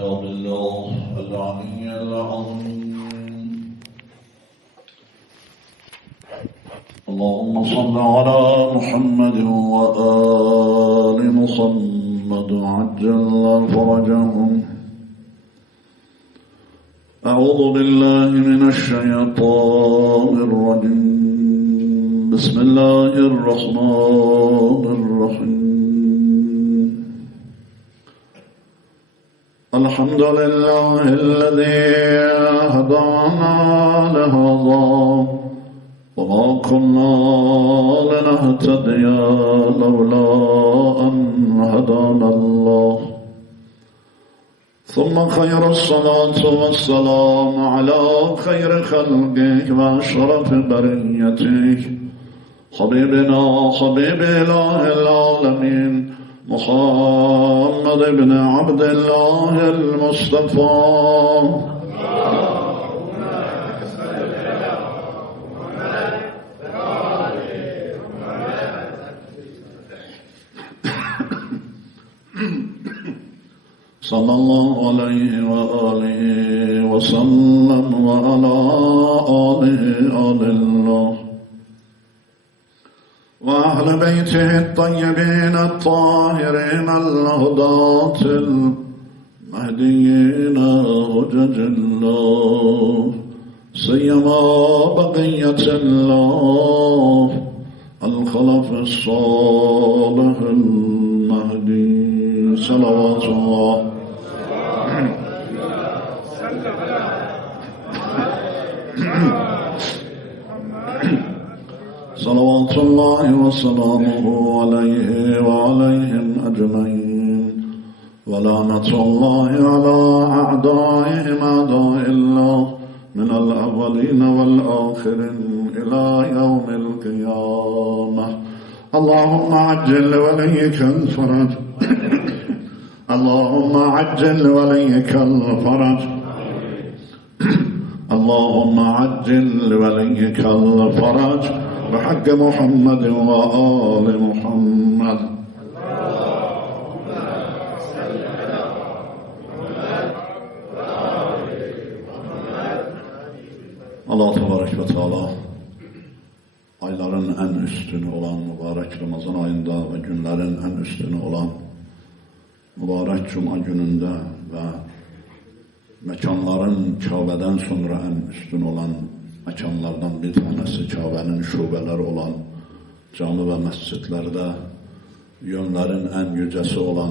كتاب الله العلي العظيم. اللهم صل على محمد وآل محمد عجل فرجهم. أعوذ بالله من الشيطان الرجيم. بسم الله الرحمن الرحيم. الحمد لله الذي هدانا لهذا وما كنا لنهتدي لولا أن هدانا الله. ثم خير الصلاة والسلام على خير خلقه وأشرف بريته حبيبنا حبيب إله العالمين محمد بن عبد الله المصطفى. صلى الله عليه وآله وسلم وعلى آله آل الله وأهل بيته الطيبين الطاهرين الهداة المهديين هجج الله سيما بقية الله الخلف الصالح المهدي صلوات الله. صلوات الله وسلامه عليه وعليهم أجمعين. ولعنة الله على أعدائهم أعداء الله من الأولين والآخرين إلى يوم القيامة. اللهم عجل لوليك الفرج. اللهم عجل لوليك الفرج. اللهم عجل لوليك الفرج بحق محمد وآل محمد. Allah Tebarek ve Teala ayların en üstünü olan mübarek Ramazan ayında ve günlerin en üstünü olan mübarek Cuma gününde ve mekanların Kabe'den sonra en üstün olan mekanlardan bir tanesi Kabe'nin şubeleri olan cami ve mescitlerde yönlerin en yücesi olan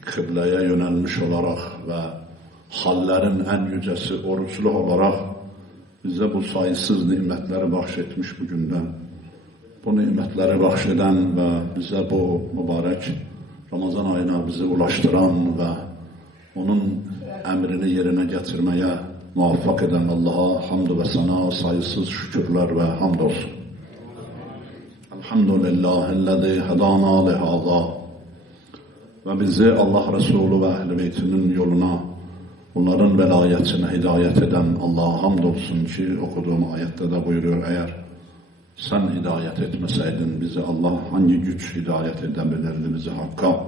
kıbleye yönelmiş olarak ve hallerin en yücesi oruçlu olarak bize bu sayısız nimetleri bahşetmiş bugün de. Bu nimetleri bahşeden ve bize bu mübarek Ramazan ayına bizi ulaştıran ve onun emrini yerine getirmeye muvaffak eden Allah'a hamd ve sana sayısız şükürler ve hamdolsun. Elhamdülillahillezî hedâna lihâzâ. Ve bizi Allah Resulü ve Ehl-i Beytinin yoluna, onların velayetine hidayet eden Allah'a hamdolsun ki okuduğum ayette de buyuruyor, eğer sen hidayet etmeseydin bizi Allah hangi güç hidayet edebilirdi bizi hakka?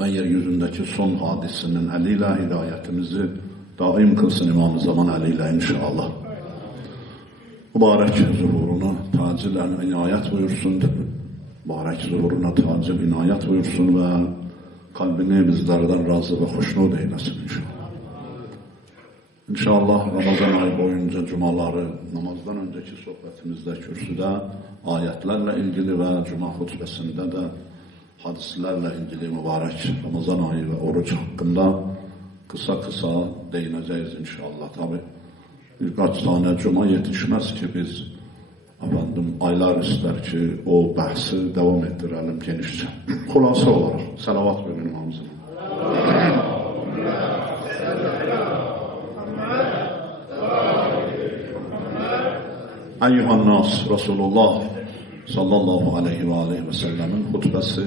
Ve yeryüzündeki son hadisinin eliyle hidayetimizi daim kılsın İmam-ı Zaman eliyle inşallah. Mübarek zuhuruna tacilen inayet buyursun. Mübarek zuhuruna tacil inayet buyursun ve kalbini bizlerden razı ve hoşnut eylesin inşallah. İnşallah Ramazan ayı boyunca cumaları namazdan önceki sohbetimizde kürsüde ayetlerle ilgili ve cuma hutbesinde de hadislerle ilgili mübarek Ramazan ayı ve oruç hakkında kısa kısa değineceğiz inşallah. Tabi birkaç tane cuma yetişmez ki biz aylar ister ki o bahsi devam ettirelim genişçe. Kulası olarak salavat verin imamımıza. Eyyühan nas, Resulullah sallallahu aleyhi ve sellemin hutbesi,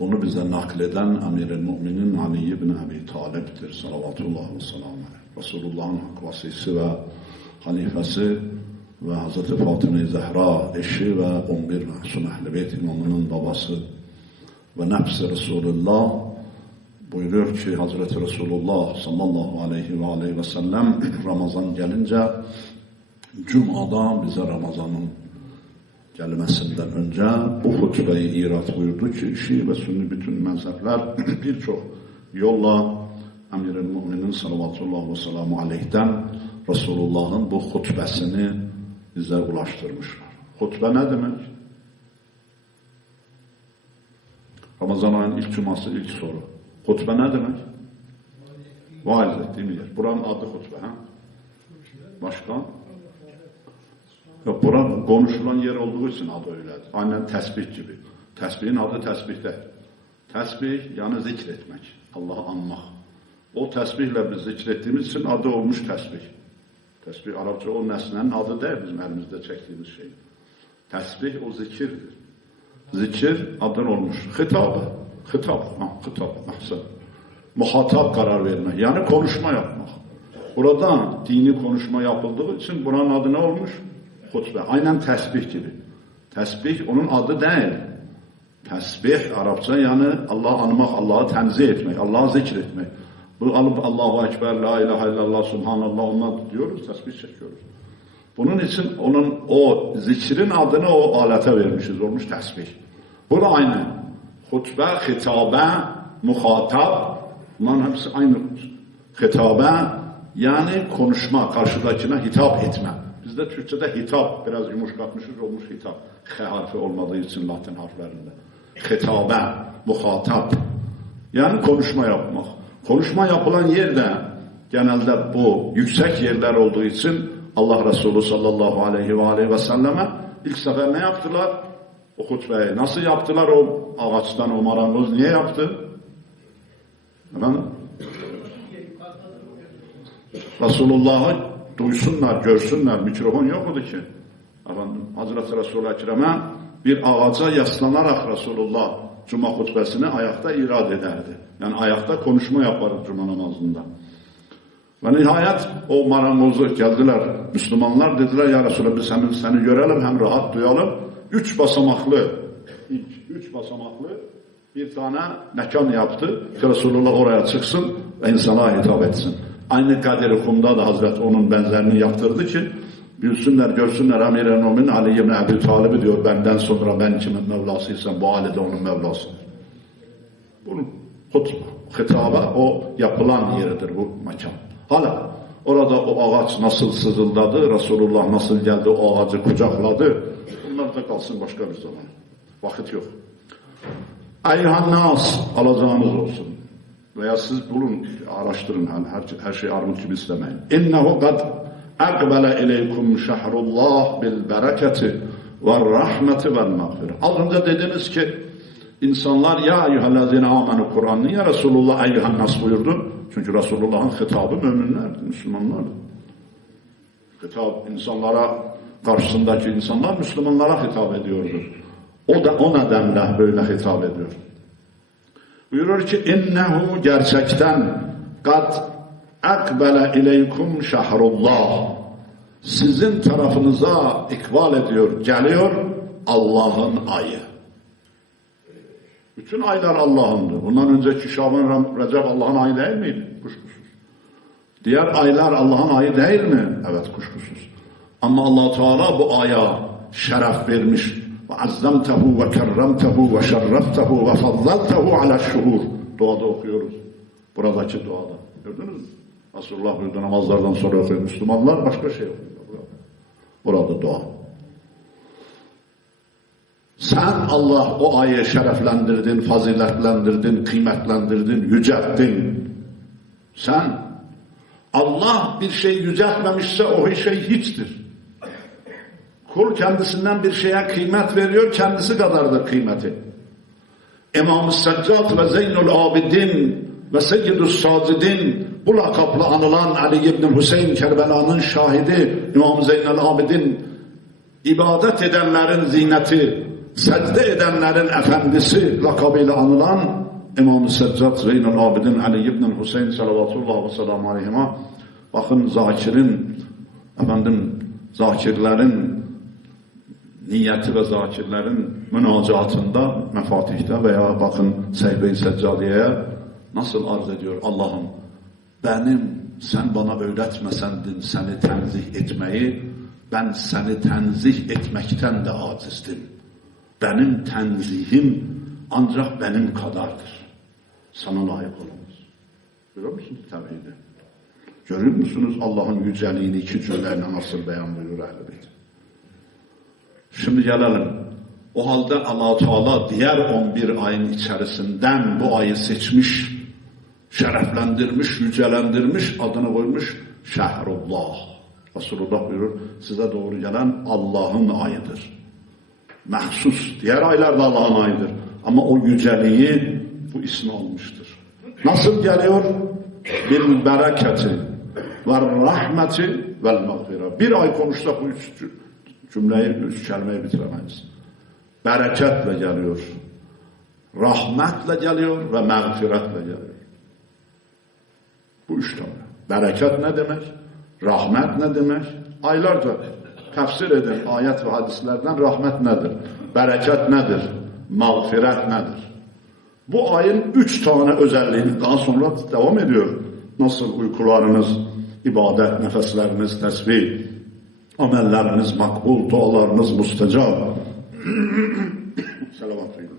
bunu bize nakleden Emir-i Müminin Ali ibn Abi Talib'tir. Salavatullah ve selamu aleyhi. Resulullah'ın hak vasisi ve halifesi ve Hazreti Fatıma-i Zehra eşi ve 11 Mahsun Ehl-i Beyt imamının babası ve nefs-i Resulullah buyuruyor ki Hazreti Resulullah sallallahu aleyhi ve sellem Ramazan gelince Cuma'da bize Ramazan'ın gelmesinden önce bu hutbeyi irat buyurdu ki Şii ve Sünni bütün mezhepler birçok yolla Emir-i Müminin sallallahu ve selamu aleyh'den Resulullah'ın bu hutbesini bize ulaştırmışlar. Hutbe ne demek? Ramazan ayının ilk cuması ilk soru. Hutbe ne demek? Vaiz ettiğim yer. Buranın adı hutbe. Ha? Başka? Yok, bura konuşulan yer olduğu için adı öyledir. Aynen tesbih gibi. Tesbihin adı tesbihdir. Tesbih yani zikretmek. Allah'ı anmak. O tesbihle biz zikrettiğimiz için adı olmuş tesbih. Tesbih Arapça o nesnenin adı değil bizim elimizde çektiğimiz şey. Tesbih o zikirdir. Zikir adın olmuş. Hitabı. Hitap. Ahsen. Muhatap karar vermek. Yani konuşma yapmak. Burada dini konuşma yapıldığı için buranın adı ne olmuş? Hutbe. Aynen tesbih gibi. Tesbih onun adı değil. Tesbih Arapça yani Allah'ı anmak, Allah'ı tenzih etmek, Allah'ı zikretmek. Bu alıp Allahu Ekber, La ilahe illallah, Subhanallah onlar diyoruz, tesbih çekiyoruz. Bunun için onun o zikrin adını o alete vermişiz, olmuş tesbih. Bu da aynı. Hutbe, hitabe, muhatap, bunların hepsi aynı. Hitabe yani konuşma, karşıdakine hitap etme. Bizde Türkçe'de hitap biraz yumuşatmışız, olmuş hitap. H harfi olmadığı için Latin harflerinde. Hitabe, muhatap. Yani konuşma yapmak. Konuşma yapılan yerde genelde bu yüksek yerler olduğu için Allah Resulü sallallahu aleyhi ve selleme ilk sefer ne yaptılar? O hutbeyi nasıl yaptılar? O ağaçtan o marangoz niye yaptı? Efendim? Resulullah'ı duysunlar, görsünler. Mikrofon yoktu ki. Efendim, Hazreti Resulü Ekrem'e bir ağaca yaslanarak Resulullah Cuma hutbesini ayakta irad ederdi. Yani ayakta konuşma yapardı Cuma namazında. Ve nihayet o marangozu geldiler. Müslümanlar dediler ya Resulallah biz hem seni görelim hem rahat duyalım. 3 basamaklı bir tane mekan yaptı ki Resulullah oraya çıksın ve insana hitap etsin. Aynı Kadir-i Kum'da da Hazreti onun benzerini yaptırdı ki bilsinler, görsünler Emir-i Müminin Ali ibn Ebi Talib'i diyor benden sonra ben kimin Mevlasıysam bu Ali de onun Mevlası. Bunun hitaba o yapılan yeridir bu mekan. Hala orada o ağaç nasıl sızıldadı, Resulullah nasıl geldi o ağacı kucakladı. Bunlar da kalsın başka bir zaman. Vakit yok. Eyhannas alacağınız olsun. Veya siz bulun, araştırın. Her şey armut gibi istemeyin. İnnehu kad akbele ileykum şehrullah bil bereketi ve rahmeti vel mağfir. Az önce dediniz ki insanlar ya eyyühellezine amenu Kur'an niye Resulullah eyhannas buyurdu? Çünkü Resulullah'ın hitabı müminlerdi, Müslümanlardı. Hitap insanlara, karşısındaki insanlar Müslümanlara hitap ediyordu. O da o nedenle böyle hitap ediyor. Buyurur ki innehu gerçekten kad akbele ileykum şehrullah sizin tarafınıza ikbal ediyor, geliyor Allah'ın ayı. Bütün aylar Allah'ındır. Bundan önceki Şaban, Recep Allah'ın ayı değil miydi? Kuşkusuz. Diğer aylar Allah'ın ayı değil mi? Evet, kuşkusuz. Ama Allah Teala bu aya şeref vermiş. Ve azzamtehu ve kerremtehu ve şerreftehu ve fazzaltehu ala şuhur. Duada okuyoruz. Buradaki duada. Gördünüz mü? Resulullah buyurdu namazlardan sonra okuyor. Müslümanlar başka şey okuyor. Burada dua. Sen Allah o ayı şereflendirdin, faziletlendirdin, kıymetlendirdin, yücelttin. Sen Allah bir şey yüceltmemişse o şey hiçtir. Kul kendisinden bir şeye kıymet veriyor, kendisi kadardır kıymeti. İmam-ı Seccat ve Zeynul Abidin ve Seyyidus Sacidin bu lakapla anılan Ali ibn Hüseyin Kerbela'nın şahidi İmam Zeynul Abidin ibadet edenlerin ziyneti, secde edenlerin efendisi lakabıyla anılan İmam-ı Seccat Zeynul Abidin Ali ibn Hüseyin salavatullah ve selamu aleyhime bakın zakirlerin niyeti ve zakirlerin münacatında, mefatihte veya bakın Sehbe-i Seccadiye'ye nasıl arz ediyor? Allah'ım sen bana öğretmesendin seni tenzih etmeyi, ben seni tenzih etmekten de acizdim. Benim tenzihim ancak benim kadardır. Sana layık olamaz. Görüyor musunuz tevhidi? Görüyor musunuz Allah'ın yüceliğini iki cümleyle nasıl beyan buyuruyor Ehl-i Beyt? Şimdi gelelim. O halde Allah Teala diğer 11 ayın içerisinden bu ayı seçmiş, şereflendirmiş, yücelendirmiş, adını koymuş Şehrullah. Resulullah buyurur, size doğru gelen Allah'ın ayıdır. Mahsus, diğer aylar da Allah'ın ayıdır. Ama o yüceliği bu ismi almıştır. Nasıl geliyor? Bil bereketi ve rahmeti vel mağfira. Bir ay konuşsak bu üç kelimeyi bitiremeyiz. Bereketle geliyor, rahmetle geliyor ve mağfiretle geliyor. Bu üç tane. Bereket ne demek? Rahmet ne demek? Aylarca tefsir eden ayet ve hadislerden rahmet nedir? Bereket nedir? Mağfiret nedir? Bu ayın 3 tane özelliğini daha sonra devam ediyor. Nasıl uykularınız, ibadet, nefesleriniz tesbih, amelleriniz makbul, dualarınız müstecab. Selavat verin.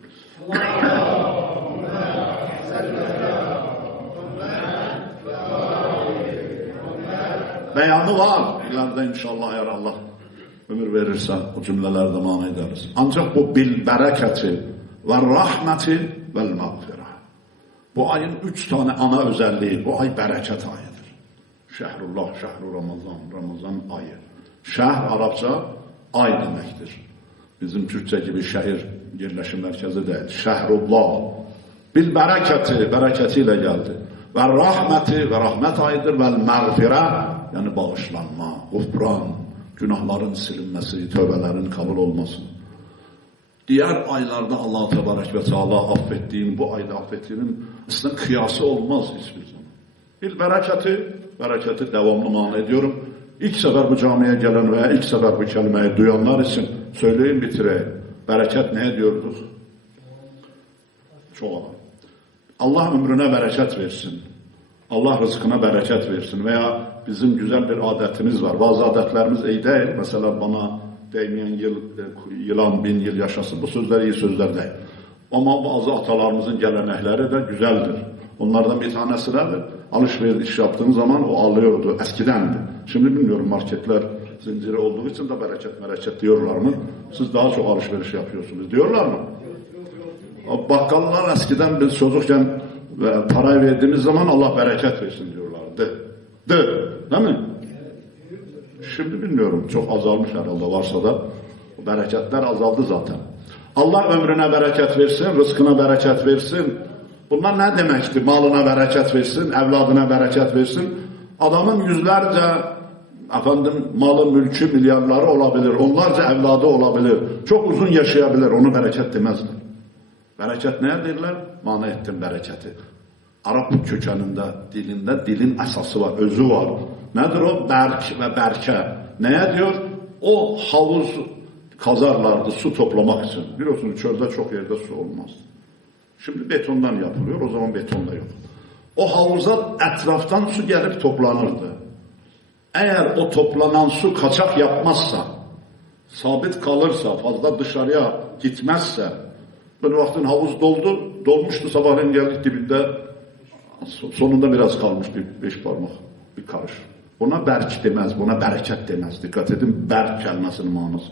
Beyanı var. İleride inşallah eğer Allah ömür verirse o cümlelerde mana ederiz. Ancak bu bil bereketi ve rahmeti vel mağfira. Bu ayın 3 tane ana özelliği. Bu ay bereket ayıdır. Şehrullah, şehru Ramazan, Ramazan ayı. Şehr Arapça ay demektir. Bizim Türkçe gibi şehir yerleşim merkezi değil. Şehrullah. Bil bereketi, bereketiyle geldi. Ve rahmeti ve rahmet ayıdır. Vel mağfira, yani bağışlanma, gufran, günahların silinmesi, tövbelerin kabul olması. Diğer aylarda Allah Tebarek ve Teala affettiğin, bu ayda affettiğinin aslında kıyası olmaz hiçbir zaman. Bil bereketi devamlı mana ediyorum. İlk sefer bu camiye gelen veya ilk sefer bu kelimeyi duyanlar için söyleyin bitireyim. Bereket ne diyorduk? Çoğala. Allah ömrüne bereket versin. Allah rızkına bereket versin. Veya bizim güzel bir adetimiz var. Bazı adetlerimiz iyi değil. Mesela bana değmeyen yılan 1000 yıl yaşasın. Bu sözler iyi sözler değil. Ama bazı atalarımızın gelenekleri de güzeldir. Onlardan bir tanesi de alışveriş yaptığın zaman o alıyordu. Eskidendi. Şimdi bilmiyorum, marketler zinciri olduğu için de bereket diyorlar mı? Siz daha çok alışveriş yapıyorsunuz diyorlar mı? Bakkallar eskiden biz çocukken parayı verdiğimiz zaman Allah bereket versin diyorlardı. Değil mi? Şimdi bilmiyorum, çok azalmış herhalde, varsa da o bereketler azaldı zaten. Allah ömrüne bereket versin, rızkına bereket versin. Bunlar ne demekti? Malına bereket versin, evladına bereket versin. Adamın yüzlerce malı, mülkü, milyarları olabilir. Onlarca evladı olabilir. Çok uzun yaşayabilir. Onu bereket demezler. Bereket ne derler? Mana ettim bereketi. Arap kökeninde, dilinde dilin esası var, özü var. Nedir o? Berk ve berke. Neye diyor? O havuz kazarlardı su toplamak için. Biliyorsunuz çölde çok yerde su olmaz. Şimdi betondan yapılıyor. O zaman beton da yok. O havuza etraftan su gelip toplanırdı. Eğer o toplanan su kaçak yapmazsa, sabit kalırsa, fazla dışarıya gitmezse, bir vaktin havuz dolmuştu, sabahleyin geldik dibinde, sonunda biraz kalmış bir 5 parmak, bir karış. Buna berk demez, buna bereket demez. Dikkat edin, berk kelimesinin manası.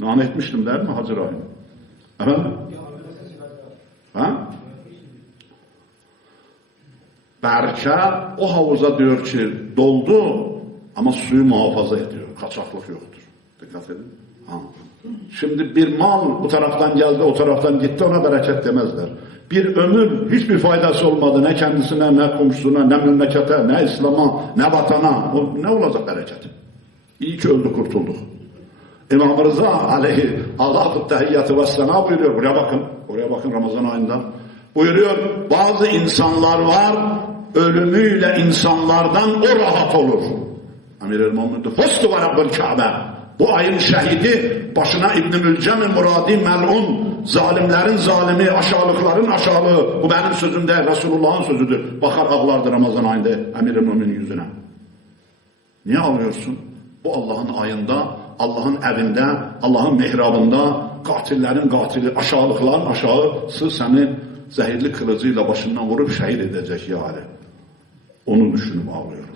Nane etmiştim der mi Hacı Rahim? Efendim? Ha? Berke o havuza diyor ki doldu ama suyu muhafaza ediyor. Kaçaklık yoktur. Dikkat edin. Ha. Şimdi bir mal bu taraftan geldi, o taraftan gitti, ona bereket demezler. Bir ömür hiçbir faydası olmadı. Ne kendisine, ne komşusuna, ne memlekete, ne İslam'a, ne vatana. Ne olacak bereket? İyi ki öldü, kurtulduk. İmam Rıza aleyhi Allah'u tehiyyatı ve sena buyuruyor. Buraya bakın Ramazan ayında. Buyuruyor, bazı insanlar var, ölümüyle insanlardan o rahat olur. Emir-i Muhammed'de Fostu ve Rabbel Kabe. Bu ayın şehidi başına İbn-i Mülcem-i Muradi mel'un zalimlerin zalimi, aşağılıkların aşağılığı. Bu benim sözüm değil, Resulullah'ın sözüdür. Bakar ağlardı Ramazan ayında Emir-i Mümin yüzüne. Niye ağlıyorsun? Bu Allah'ın ayında, Allah'ın evinde, Allah'ın mihrabında katillerin katili, aşağılıkların aşağısı seni zehirli kılıcıyla başından vurup şehit edecek yani. Onu düşünüp ağlıyorum.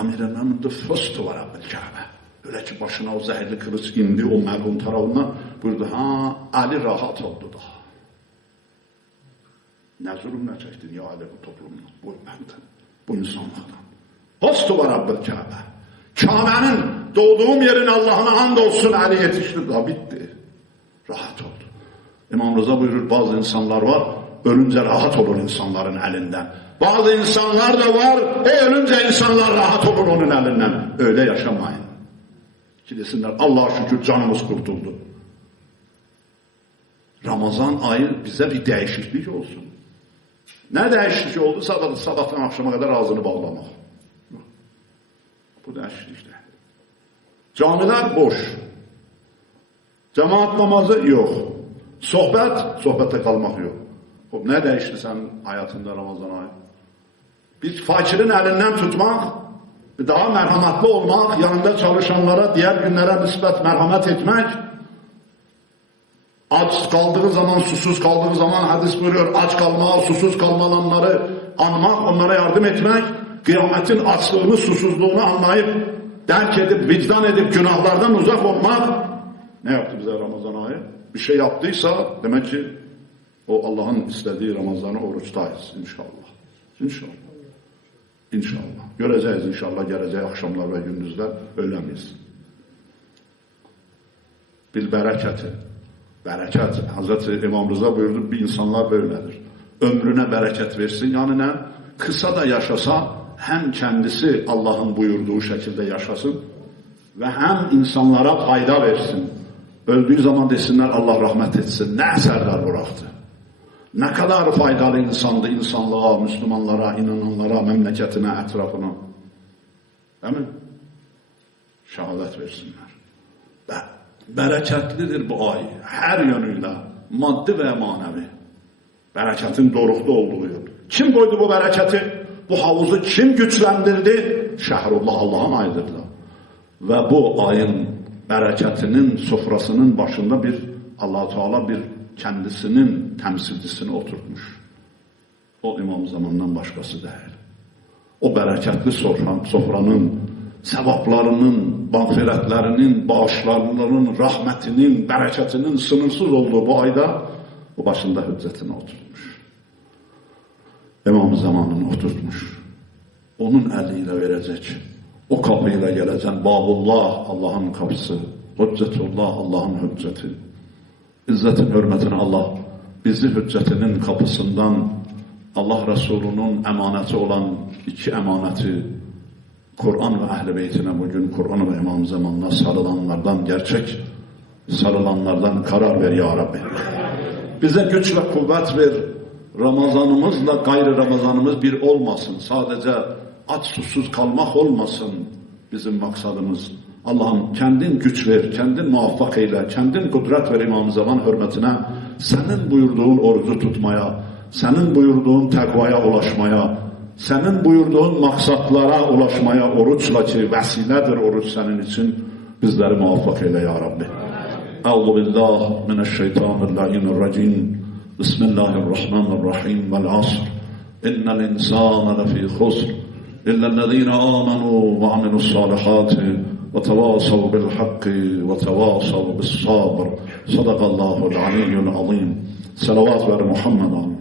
Emir-i Mümin de fıstı var Rabbil Kabe. Öyle ki başına o zehirli kılıç indi o merhum tarafından. Buyurdu, ha Ali rahat oldu daha. Ne zulümle çektin ya Ali bu toplumdan, bu ümmetten, bu insanlardan. Hostu var Rabbil Kabe. Kabe'nin doğduğum yerin Allah'ına andolsun Ali yetişti daha bitti. Rahat oldu. İmam Rıza buyurur, bazı insanlar var, ölünce rahat olur insanların elinden. Bazı insanlar da var, o ölünce insanlar rahat olur onun elinden. Öyle yaşamayın. Ki desinler, Allah'a şükür canımız kurtuldu. Ramazan ayı bize bir değişiklik olsun. Ne değişiklik oldu? Sabahtan akşama kadar ağzını bağlamak. Bu değişiklik değil. Camiler boş. Cemaat namazı yok. Sohbette kalmak yok. Ne değişti senin hayatında Ramazan ayı? Bir fakirin elinden tutmak, daha merhametli olmak, yanında çalışanlara, diğer günlere nispet merhamet etmek, aç kaldığı zaman, susuz kaldığı zaman hadis buyuruyor, aç kalma, susuz kalmalanları anmak, onlara yardım etmek, kıyametin açlığını, susuzluğunu anlayıp, derk edip, vicdan edip, günahlardan uzak olmak. Ne yaptı bize Ramazan ayı? Bir şey yaptıysa demek ki o Allah'ın istediği Ramazan'ı oruçtayız inşallah. İnşallah. İnşallah. Göreceğiz inşallah gelecek akşamlar ve gündüzler öyle miyiz? Bil bereketi. Bereket. Hazreti İmam Rıza buyurdu, bir insanlar böyledir. Ömrüne bereket versin. Yani ne? Kısa da yaşasa hem kendisi Allah'ın buyurduğu şekilde yaşasın ve hem insanlara fayda versin. Öldüğü zaman desinler Allah rahmet etsin. Ne eserler bıraktı. Ne kadar faydalı insandı insanlığa, Müslümanlara, inananlara, memleketine, etrafına. Değil mi? Şehadet versinler. Bereketlidir bu ay. Her yönüyle. Maddi ve manevi. Bereketin dorukta olduğu yol. Kim koydu bu bereketi? Bu havuzu kim güçlendirdi? Şehrullah, Allah'ın ayıdır da. Ve bu ayın bereketinin sofrasının başında bir Allah-u Teala bir kendisinin temsilcisini oturtmuş. O İmam Zaman'dan başkası değil. O bereketli sofranın sevaplarının, mağfiretlerinin, bağışlarının, rahmetinin, bereketinin sınırsız olduğu bu ayda o başında hüccetine oturtmuş. İmam Zaman'ını oturtmuş. Onun eliyle verecek. O kapıyla geleceksin. Babullah, Allah'ın kapısı. Hüccetullah, Allah'ın hücceti. İzzetin hürmetine Allah bizi hüccetinin kapısından Allah Resulü'nün emaneti olan iki emaneti Kur'an ve Ehl-i Beytine bugün Kur'an ve İmam Zaman'la sarılanlardan gerçek sarılanlardan karar ver ya Rabbi. Bize güç ve kuvvet ver. Ramazanımızla gayrı Ramazanımız bir olmasın. Sadece aç susuz kalmak olmasın bizim maksadımız. Allah'ım kendin güç ver, kendin muvaffak eyle, kendin kudret ver İmam Zaman hürmetine. Senin buyurduğun orucu tutmaya, senin buyurduğun takvaya ulaşmaya, senin buyurduğun maksatlara ulaşmaya oruçla ki vesiledir oruç senin için bizleri muvaffak eyle ya Rabbi. Euzu billah mineşşeytanirracim. Bismillahirrahmanirrahim. Vel asr. İnnel insane lefî husr. İllellezîne âmenû ve amilussâlihâti ve tevâsav bil hakki ve tevâsav bis sabr. Sadakallahul aliyyul azîm. Salavat ver Muhammed'an.